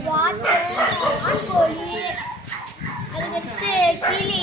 வாத்து ஆண்கோழி அதுக்கடுத்து கிளி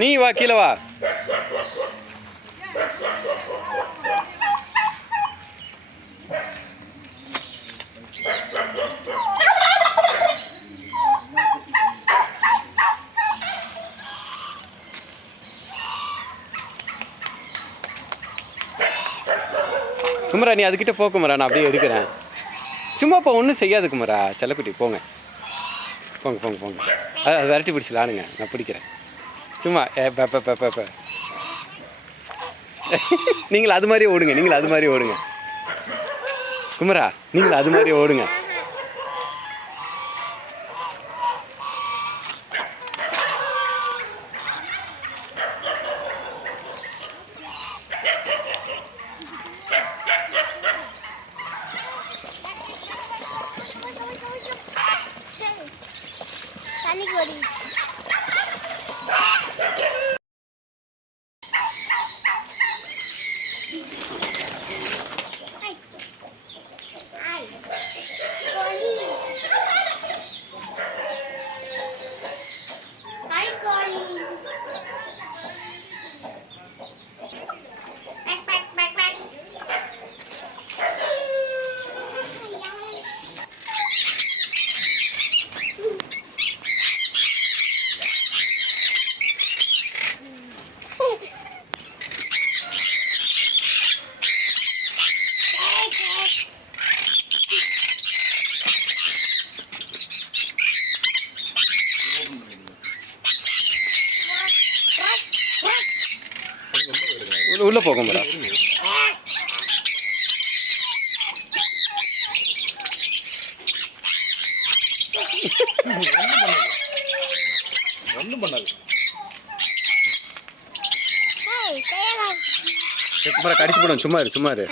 நீ வா கீழே வா. குமரா நீ அதுக்கிட்ட போ குமரா. நான் அப்படியே எடுக்கிறேன். சும்மா இப்போ ஒன்றும் செய்யாது குமரா. செல்லக்குட்டி போங்க. போங்க போங்க போங்க. அது அது விரட்டி பிடிச்சி ஆளுங்க நான் பிடிக்கிறேன். சும்மா ஏ பே நீங்கள் அது மாதிரி ஓடுங்க நீங்கள் அது மாதிரி ஓடுங்க. குமரா நீங்கள் அது மாதிரி ஓடுங்க. shooting. உள்ள- உள்ள போ குமரா ஒன்றும் பண்ணாது. கடிச்சு போடும் சும்மா இரு சும்மா இரு.